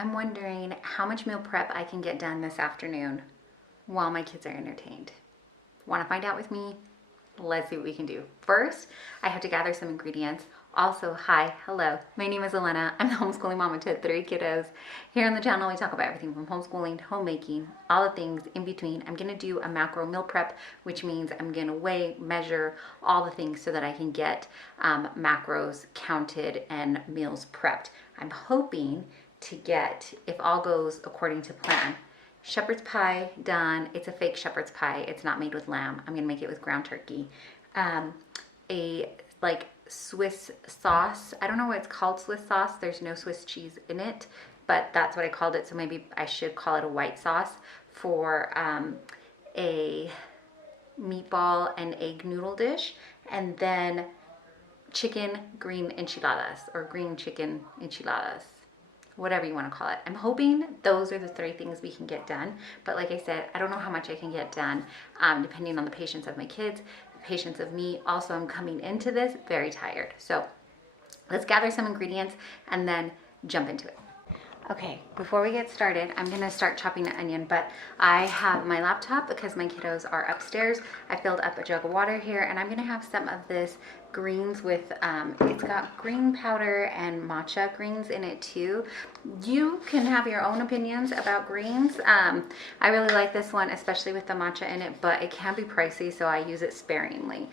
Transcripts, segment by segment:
I'm wondering how much meal prep I can get done this afternoon while my kids are entertained. Want to find out with me? Let's see what we can do. First, I have to gather some ingredients. Also, hi, hello, my name is Elena. I'm the homeschooling mama to 3 kiddos. Here on the channel, we talk about everything from homeschooling to homemaking, all the things in between. I'm gonna do a macro meal prep, which means I'm gonna weigh, measure all the things so that I can get macros counted and meals prepped. I'm hoping to get, if all goes according to plan, shepherd's pie done. It's a fake shepherd's pie. It's not made with lamb. I'm gonna make it with ground turkey. A like Swiss sauce. I don't know why it's called Swiss sauce. There's no Swiss cheese in it, but that's what I called it. So maybe I should call it a white sauce for a meatball and egg noodle dish. And then chicken green enchiladas or green chicken enchiladas, whatever you want to call it. I'm hoping those are the 3 things we can get done. But like I said, I don't know how much I can get done depending on the patience of my kids, the patience of me. Also, I'm coming into this very tired. So let's gather some ingredients and then jump into it. Okay, before we get started, I'm gonna start chopping an onion, but I have my laptop because my kiddos are upstairs. I filled up a jug of water here, and I'm gonna have some of this greens with, it's got green powder and matcha greens in it too. You can have your own opinions about greens. I really like this one, especially with the matcha in it, but it can be pricey, so I use it sparingly.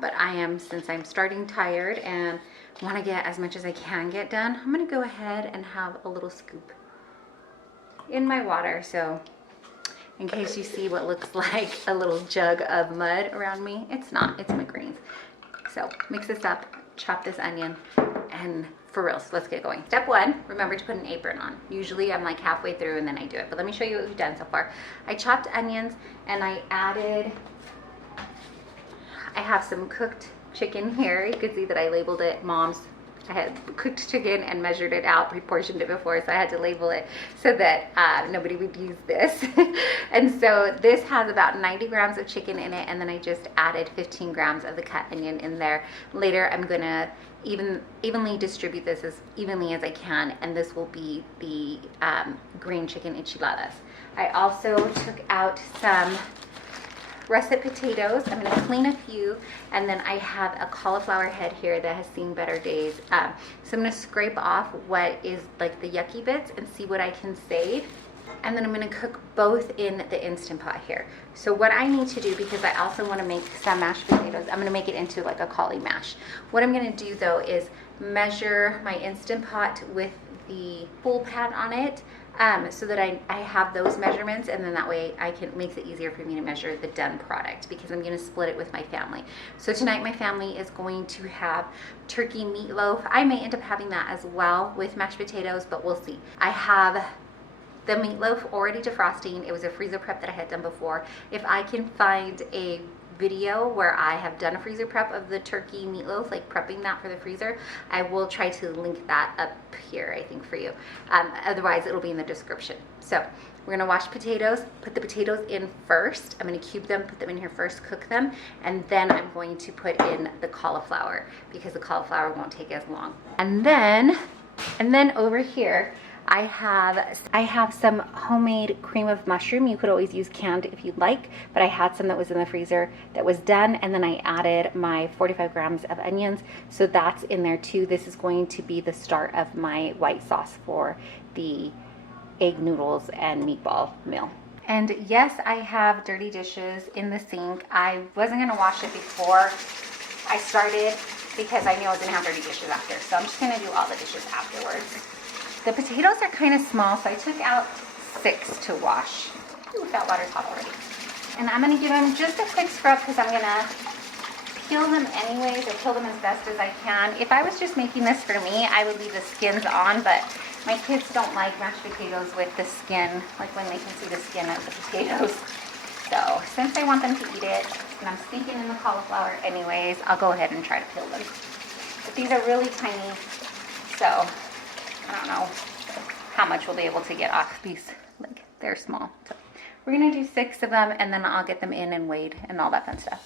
But since I'm starting tired and want to get as much as I can get done, I'm going to go ahead and have a little scoop in my water. So in case you see what looks like a little jug of mud around me, it's not, it's my greens. So mix this up, chop this onion, and for real, so let's get going. Step 1, remember to put an apron on. Usually I'm like halfway through and then I do it, but let me show you what we've done so far. I chopped onions and I have some cooked chicken here. You could see that I labeled it Mom's. I had cooked chicken and measured it out, pre-portioned it before, so I had to label it so that nobody would use this. And so this has about 90 grams of chicken in it, and then I just added 15 grams of the cut onion in there. Later, I'm gonna evenly distribute this as evenly as I can, and this will be the green chicken enchiladas. I also took out some russet potatoes. I'm going to clean a few, and then I have a cauliflower head here that has seen better days. So I'm going to scrape off what is like the yucky bits and see what I can save. And then I'm going to cook both in the Instant Pot here. So what I need to do, because I also want to make some mashed potatoes, I'm going to make it into like a cauli mash. What I'm going to do though is measure my Instant Pot with the full pad on it, so that I have those measurements, and then that way makes it easier for me to measure the done product, because I'm going to split it with my family. So tonight my family is going to have turkey meatloaf. I may end up having that as well with mashed potatoes, but we'll see. I have the meatloaf already defrosting. It was a freezer prep that I had done before. If I can find a video where I have done a freezer prep of the turkey meatloaf, like prepping that for the freezer, I will try to link that up here, I think, for you. Otherwise, it'll be in the description. So we're gonna wash potatoes, put the potatoes in first. I'm gonna cube them, put them in here first, cook them, and then I'm going to put in the cauliflower, because the cauliflower won't take as long. And then over here, I have some homemade cream of mushroom. You could always use canned if you'd like, but I had some that was in the freezer that was done, and then I added my 45 grams of onions, so that's in there too. This is going to be the start of my white sauce for the egg noodles and meatball meal. And yes, I have dirty dishes in the sink. I wasn't gonna wash it before I started because I knew I was gonna have dirty dishes after, so I'm just gonna do all the dishes afterwards. The potatoes are kind of small, so I took out 6 to wash. Ooh, that water's hot already. And I'm gonna give them just a quick scrub because I'm gonna peel them anyways, or peel them as best as I can. If I was just making this for me, I would leave the skins on, but my kids don't like mashed potatoes with the skin, like when they can see the skin of the potatoes. So since I want them to eat it, and I'm sneaking in the cauliflower anyways, I'll go ahead and try to peel them. But these are really tiny, so I don't know how much we'll be able to get off these. Like, they're small. So we're gonna do 6 of them, and then I'll get them in and weighed and all that fun stuff.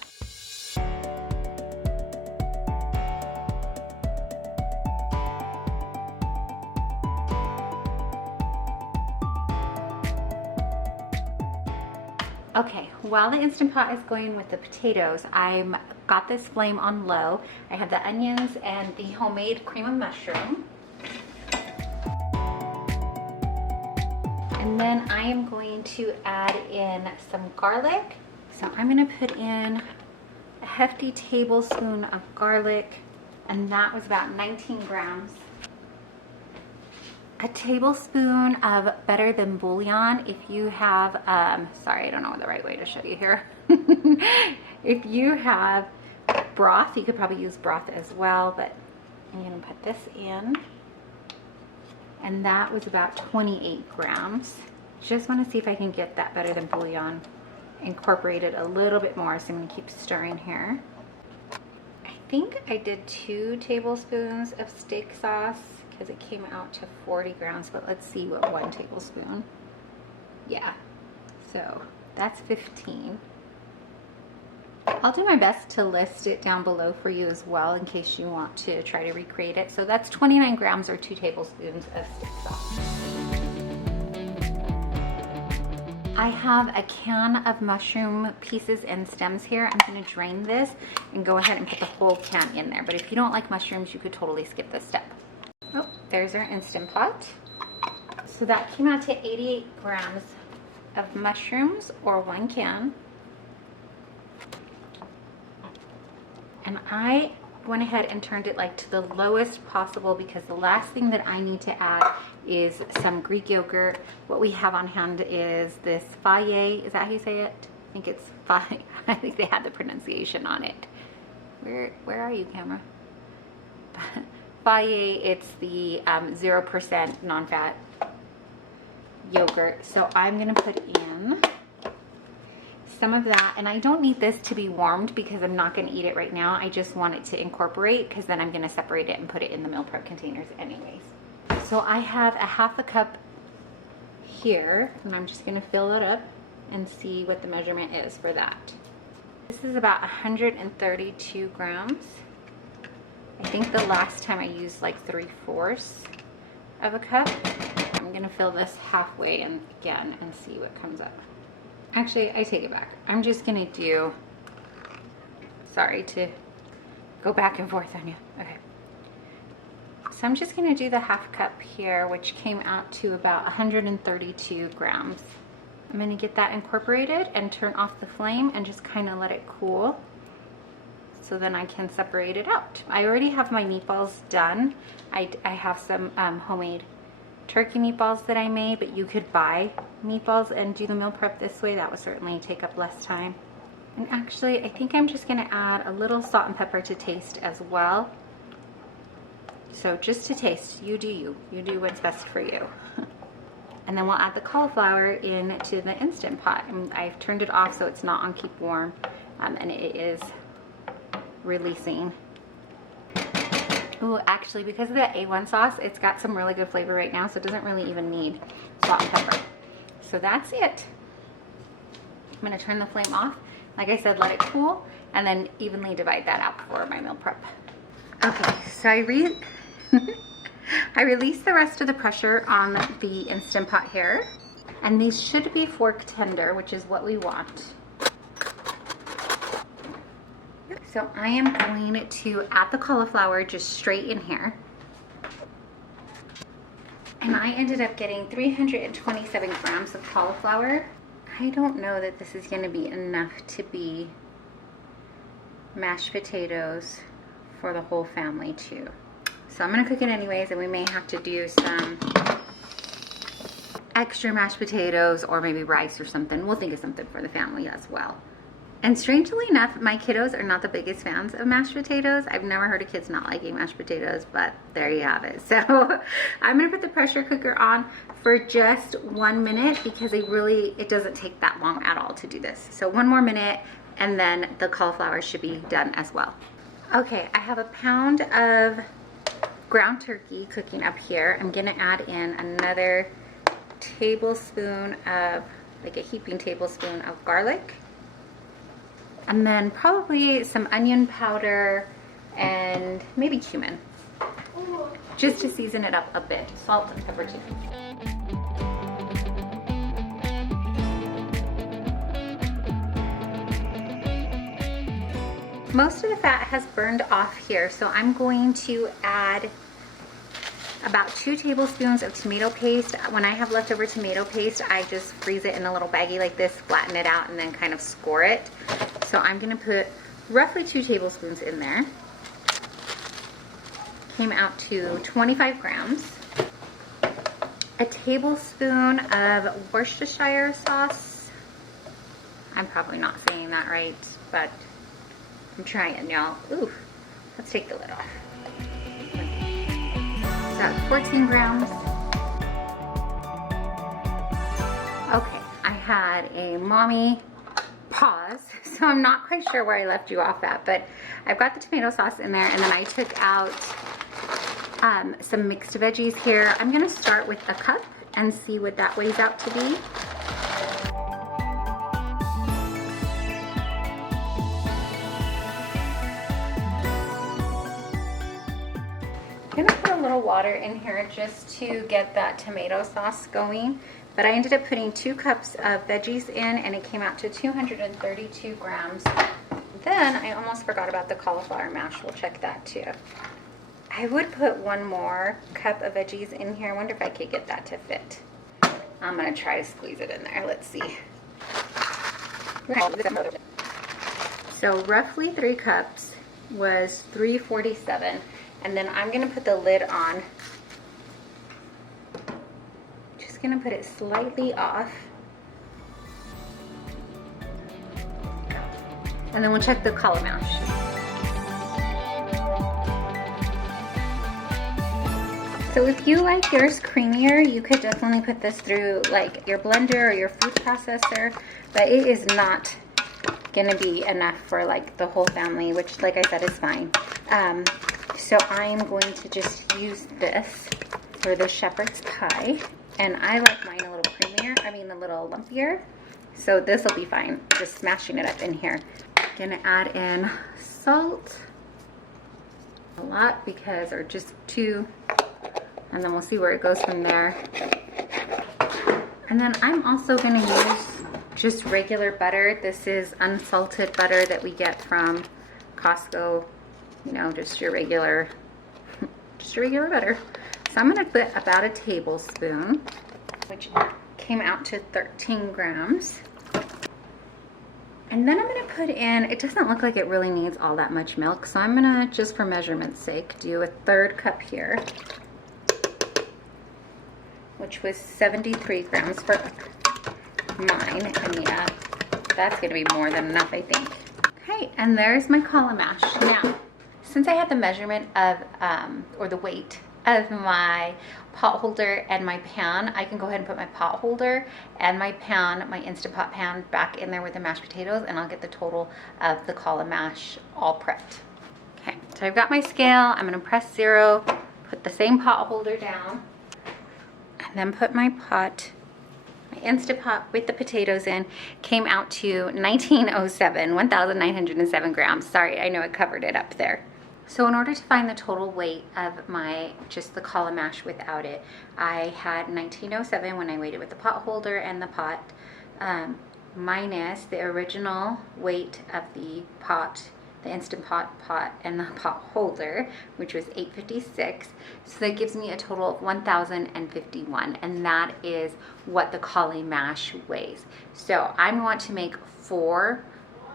Okay, while the Instant Pot is going with the potatoes, I've got this flame on low. I have the onions and the homemade cream of mushroom. And then I am going to add in some garlic. So I'm gonna put in a hefty tablespoon of garlic, and that was about 19 grams. A tablespoon of better than bouillon. If you have, sorry, I don't know the right way to show you here. If you have broth, you could probably use broth as well, but I'm gonna put this in. And that was about 28 grams. Just wanna see if I can get that better than bouillon incorporated a little bit more, so I'm gonna keep stirring here. I think I did 2 tablespoons of steak sauce because it came out to 40 grams, but let's see what 1 tablespoon. Yeah, so that's 15. I'll do my best to list it down below for you as well in case you want to try to recreate it. So that's 29 grams or 2 tablespoons of steak sauce. I have a can of mushroom pieces and stems here. I'm going to drain this and go ahead and put the whole can in there. But if you don't like mushrooms, you could totally skip this step. Oh, there's our Instant Pot. So that came out to 88 grams of mushrooms, or 1 can. And I went ahead and turned it like to the lowest possible because the last thing that I need to add is some Greek yogurt. What we have on hand is this Faye. Is that how you say it? I think it's Faye. I think they had the pronunciation on it. Where are you, camera? Faye, it's the 0% non-fat yogurt. So I'm gonna put in some of that, and I don't need this to be warmed because I'm not gonna eat it right now. I just want it to incorporate because then I'm gonna separate it and put it in the meal prep containers anyways. So I have a half a cup here, and I'm just gonna fill it up and see what the measurement is for that. This is about 132 grams. I think the last time I used like 3/4 of a cup. I'm gonna fill this halfway in again and see what comes up. Actually, I take it back. I'm just gonna do, sorry to go back and forth on you. Okay. So I'm just gonna do the half cup here, which came out to about 132 grams. I'm gonna get that incorporated and turn off the flame and just kind of let it cool, so then I can separate it out. I already have my meatballs done. I have some homemade turkey meatballs that I made, but you could buy meatballs and do the meal prep this way. That would certainly take up less time. And actually, I think I'm just gonna add a little salt and pepper to taste as well. So just to taste, you do you. You do what's best for you. And then we'll add the cauliflower into the Instant Pot. And I've turned it off so it's not on keep warm, and it is releasing. Ooh, actually, because of the A1 sauce, it's got some really good flavor right now, so it doesn't really even need salt and pepper. So that's it. I'm gonna turn the flame off. Like I said, let it cool, and then evenly divide that out for my meal prep. Okay, so I released the rest of the pressure on the Instant Pot here, and these should be fork tender, which is what we want. So I am going to add the cauliflower just straight in here. And I ended up getting 327 grams of cauliflower. I don't know that this is gonna be enough to be mashed potatoes for the whole family too. So I'm gonna cook it anyways, and we may have to do some extra mashed potatoes or maybe rice or something. We'll think of something for the family as well. And strangely enough, my kiddos are not the biggest fans of mashed potatoes. I've never heard of kids not liking mashed potatoes, but there you have it. So I'm gonna put the pressure cooker on for just 1 minute because it doesn't take that long at all to do this. So 1 more minute, and then the cauliflower should be done as well. Okay, I have a pound of ground turkey cooking up here. I'm gonna add in another tablespoon of, like a heaping tablespoon of garlic. And then probably some onion powder and maybe cumin, just to season it up a bit. Salt and pepper too. Most of the fat has burned off here, so I'm going to add about 2 tablespoons of tomato paste. When I have leftover tomato paste, I just freeze it in a little baggie like this, flatten it out, and then kind of score it. So I'm gonna put roughly 2 tablespoons in there. Came out to 25 grams. A tablespoon of Worcestershire sauce. I'm probably not saying that right, but I'm trying, y'all. Ooh, let's take the lid off. That's 14 grams. Okay, I had a mommy pause, so I'm not quite sure where I left you off at, but I've got the tomato sauce in there, and then I took out some mixed veggies here. I'm gonna start with a cup and see what that weighs out to be. I'm gonna put a little water in here just to get that tomato sauce going. But I ended up putting 2 cups of veggies in, and it came out to 232 grams. Then I almost forgot about the cauliflower mash. We'll check that too. I would put 1 more cup of veggies in here. I wonder if I could get that to fit. I'm gonna try to squeeze it in there. Let's see. So roughly 3 cups was 347. And then I'm gonna put the lid on. Just gonna put it slightly off. And then we'll check the cauliflower mash. So if you like yours creamier, you could definitely put this through like your blender or your food processor, but it is not gonna be enough for like the whole family, which like I said is fine. So I'm going to just use this for the shepherd's pie, and I like mine a little creamier, a little lumpier, so this will be fine, just smashing it up in here. Gonna add in salt, a lot because, or just 2, and then we'll see where it goes from there. And then I'm also gonna use just regular butter. This is unsalted butter that we get from Costco. You know, just your regular butter. So I'm gonna put about a tablespoon, which came out to 13 grams. And then I'm gonna put in, it doesn't look like it really needs all that much milk, so I'm gonna, just for measurement's sake, do a 1/3 cup here, which was 73 grams for mine. And yeah, that's gonna be more than enough, I think. Okay, and there's my cauliflower mash. Now, since I had the measurement of, or the weight of my pot holder and my pan, I can go ahead and put my pot holder and my pan, my Instant Pot pan, back in there with the mashed potatoes, and I'll get the total of the cauliflower mash all prepped. Okay, so I've got my scale. I'm gonna press 0, put the same pot holder down, and then put my pot, my Instant Pot with the potatoes in. Came out to 1907, 1,907 grams. Sorry, I know it covered it up there. So in order to find the total weight of just the cauliflower mash without it, I had 1907 when I weighed it with the pot holder and the pot, minus the original weight of the pot, the Instant Pot and the pot holder, which was 856. So that gives me a total of 1,051, and that is what the cauliflower mash weighs. So I want to make 4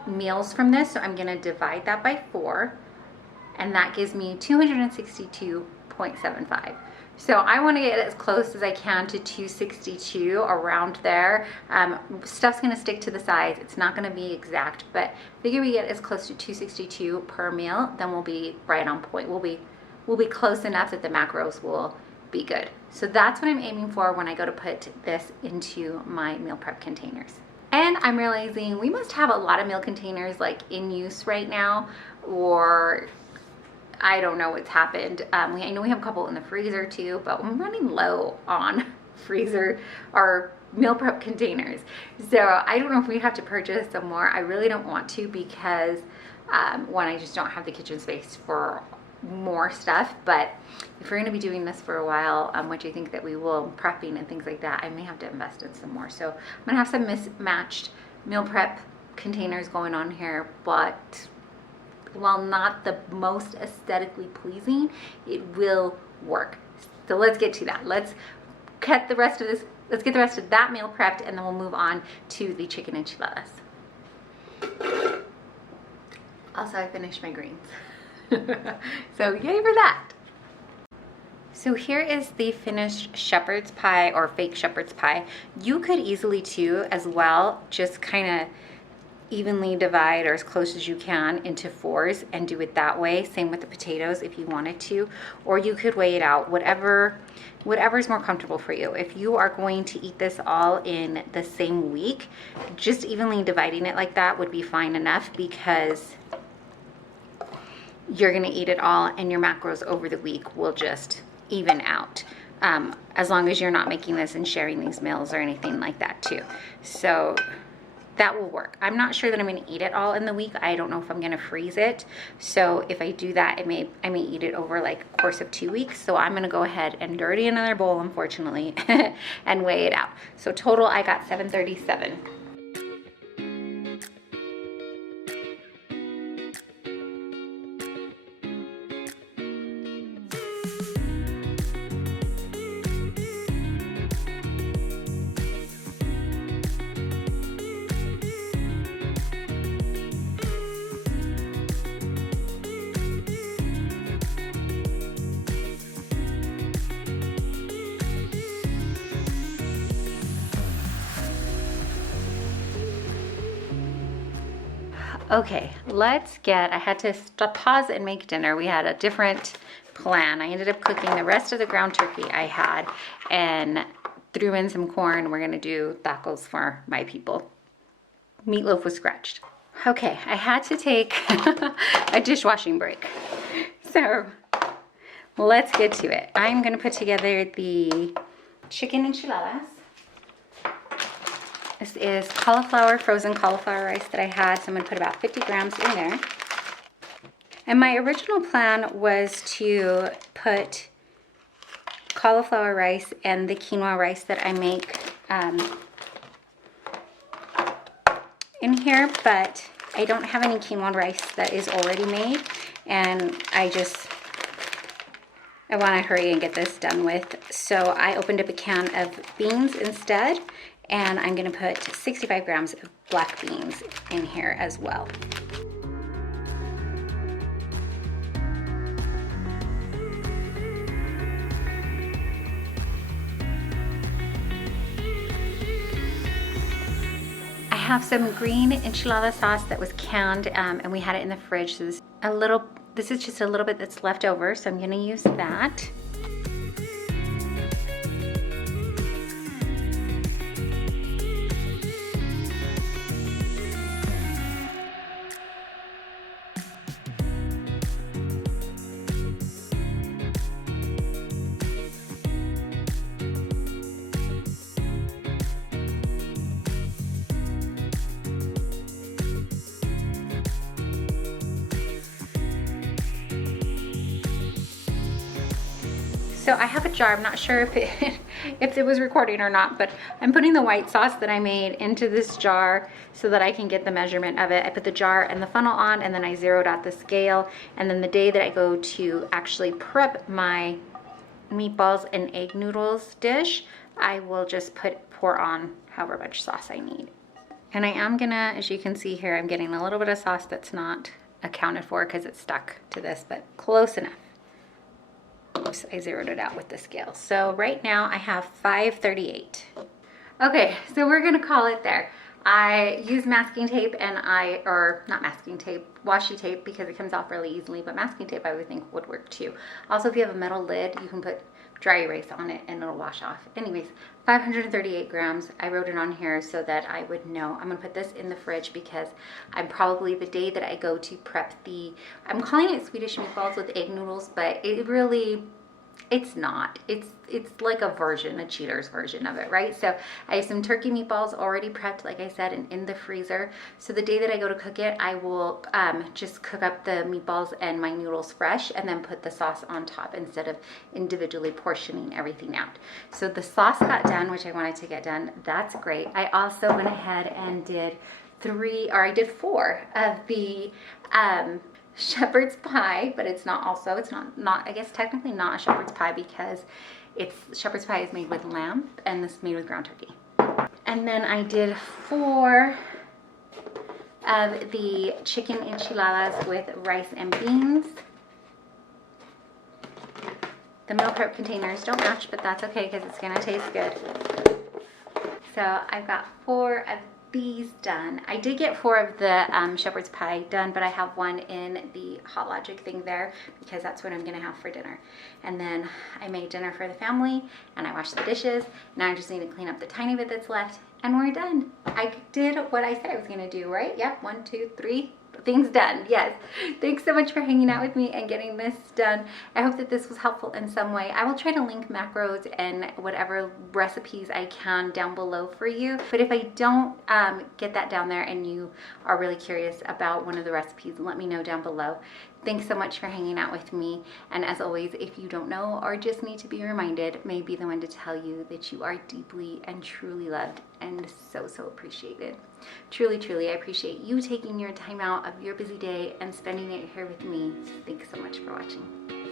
meals from this, so I'm gonna divide that by 4. And that gives me 262.75. So I want to get as close as I can to 262, around there. Stuff's gonna stick to the sides. It's not gonna be exact, but figure we get as close to 262 per meal, then we'll be right on point. We'll be close enough that the macros will be good. So that's what I'm aiming for when I go to put this into my meal prep containers. And I'm realizing we must have a lot of meal containers like in use right now, or I don't know what's happened. I know we have a couple in the freezer too, but I'm running low on freezer or meal prep containers. So I don't know if we have to purchase some more. I really don't want to, because one, I just don't have the kitchen space for more stuff. But if we're gonna be doing this for a while, which I think that we will, prepping and things like that, I may have to invest in some more. So I'm gonna have some mismatched meal prep containers going on here, but while not the most aesthetically pleasing, it will work. So let's get to that. Let's get the rest of that meal prepped, and then we'll move on to the chicken enchiladas. Also, I finished my greens. So yay for that. So here is the finished shepherd's pie, or fake shepherd's pie. You could easily too as well, just kind of evenly divide, or as close as you can, into 4s and do it that way. Same with the potatoes if you wanted to, or you could weigh it out, whatever's more comfortable for you. If you are going to eat this all in the same week, just evenly dividing it like that would be fine enough, because you're gonna eat it all and your macros over the week will just even out, as long as you're not making this and sharing these meals or anything like that too. So that will work. I'm not sure that I'm gonna eat it all in the week. I don't know if I'm gonna freeze it. So if I do that, I may eat it over like a course of 2 weeks. So I'm gonna go ahead and dirty another bowl, unfortunately, and weigh it out. So total, I got 737. Okay, I had to pause and make dinner. We had a different plan. I ended up cooking the rest of the ground turkey I had and threw in some corn. We're gonna do tacos for my people. Meatloaf was scratched. Okay, I had to take a dishwashing break. So let's get to it. I'm gonna put together the chicken enchiladas. This is frozen cauliflower rice that I had, so I'm gonna put about 50 grams in there. And my original plan was to put cauliflower rice and the quinoa rice that I make in here, but I don't have any quinoa rice that is already made, and I want to hurry and get this done with. So I opened up a can of beans instead, and I'm gonna put 65 grams of black beans in here as well. I have some green enchilada sauce that was canned, and we had it in the fridge. So this is just a little bit that's left over, so I'm gonna use that. So I have a jar. I'm not sure if it was recording or not, but I'm putting the white sauce that I made into this jar so that I can get the measurement of it. I put the jar and the funnel on, and then I zeroed out the scale. And then the day that I go to actually prep my meatballs and egg noodles dish, I will just pour on however much sauce I need. And I am gonna, as you can see here, I'm getting a little bit of sauce that's not accounted for because it's stuck to this, but close enough. Oops, I zeroed it out with the scale. So right now I have 538. Okay, so we're gonna call it there. I use masking tape or not masking tape, washi tape, because it comes off really easily, but masking tape I would think would work too. Also, if you have a metal lid, you can put dry erase on it and it'll wash off. Anyways, 538 grams. I wrote it on here so that I would know. I'm gonna put this in the fridge because I'm probably, the day that I go to prep I'm calling it Swedish meatballs with egg noodles, but it's not. It's like a cheater's version of it, right? So I have some turkey meatballs already prepped, like I said, and in the freezer. So the day that I go to cook it, I will just cook up the meatballs and my noodles fresh and then put the sauce on top instead of individually portioning everything out. So the sauce got done, which I wanted to get done. That's great. I also went ahead and did 4 of the shepherd's pie, but it's not I guess technically not a shepherd's pie because shepherd's pie is made with lamb and this is made with ground turkey. And then I did 4 of the chicken enchiladas with rice and beans. The meal prep containers don't match, but that's okay because it's gonna taste good. So I've got 4 of these done. I did get 4 of the shepherd's pie done, but I have one in the Hot Logic thing there because that's what I'm gonna have for dinner. And then I made dinner for the family and I washed the dishes. Now I just need to clean up the tiny bit that's left and we're done. I did what I said I was gonna do, right? Yep, 1, 2, 3 things done. Yes. Thanks so much for hanging out with me and getting this done. I hope that this was helpful in some way. I will try to link macros and whatever recipes I can down below for you. But if I don't get that down there and you are really curious about one of the recipes, let me know down below. Thanks so much for hanging out with me. And as always, if you don't know or just need to be reminded, may be the one to tell you that you are deeply and truly loved and so appreciated. Truly, truly, I appreciate you taking your time out of your busy day and spending it here with me. Thanks so much for watching.